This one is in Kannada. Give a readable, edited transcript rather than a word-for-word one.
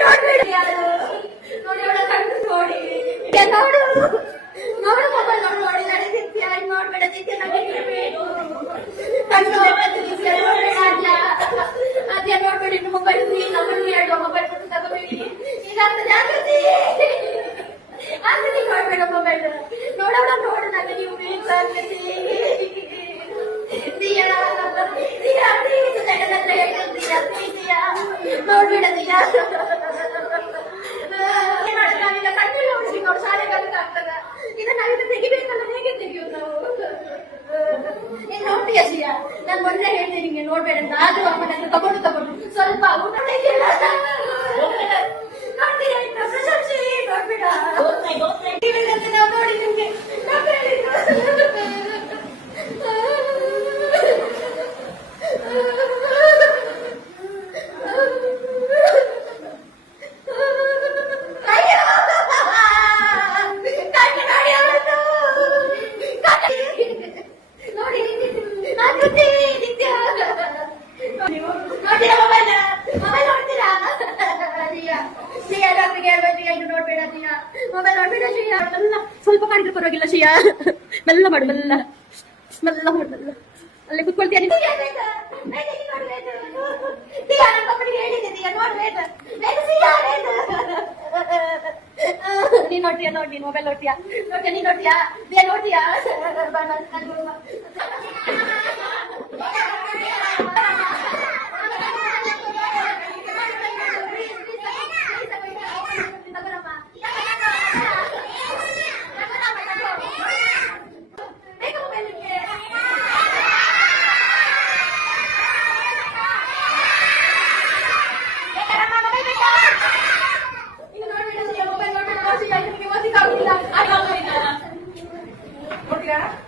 ನೋಡ್ಬೇಡಿ ಯಾರು ನೋಡಿ ಅವಳ ಕಣ್ಣು ನೋಡಿ ನೋಡು ನೋಡು ಮೊಬೈಲ್ ನೋಡಿ ನಡೆದಿತ್ಯ ನೋಡ್ಬೇಡ ನಿತ್ಯ ನಡೀಬೇಕು ಕಣ್ಣು ಅದ್ಯ ನೋಡ್ಬೇಡಿ ಮೊಬೈಲ್ ನಮ್ಮನ್ನು ಎರಡು ಮೊಬೈಲ್ ಕೊಟ್ಟು ತಗೋಬೇಡಿ ಇದಾದ ಜಾಗೃತಿ ಆಕೃತಿ ನೋಡ್ಬೇಡ ಮೊಬೈಲ್ ನೋಡೋಣ ನೋಡು ನನಗೆ ನೀವು ನೋಡ್ಬೇಡ ದಿಯಾ ಕಣ್ಣಲ್ಲಿ ನೋಡಿಸಿ ನೋಡು ಶಾಲೆಗೆ ಆಗ್ತದ ಇದನ್ನ ತೆಗಿಬೇಕಲ್ಲ ಹೇಗೆ ತೆಗಿಯೋದು ನಾವು ನೋಡ್ತೀಯ ಸಿಯ ನಾನು ಮೊನ್ನೆ ಹೇಳ್ತೀನಿ ನಿಂಗೆ ನೋಡ್ಬೇಡ ಅಂತ ಆದ್ರೂ ಅಮ್ಮನ ತಗೊಂಡು ಸ್ವಲ್ಪ ಊಟ ನೋಡ್ತೀಯ ಪ್ರಶಂಸೆ ನೋಡ್ಬೇಡ ನಾವು ನೋಡಿ ನಿಮ್ಗೆ ಸ್ವಲ್ಪ ಮಾಡಿದ್ರೆ ಪರವಾಗಿಲ್ಲ ಶಿಯಾ ಮೆಲ್ಲ ಮಾಡು ಮೆಲ್ಲ ಅಲ್ಲೇ ಕುತ್ಕೊಳ್ತೀಯ ನೀನ್ ನೋಡ್ತೀಯ ನೋಡಿ ಮೊಬೈಲ್ ನೋಡ್ತೀಯಾ ನೀನ್ ನೋಡ್ತೀಯಾ Obrigada.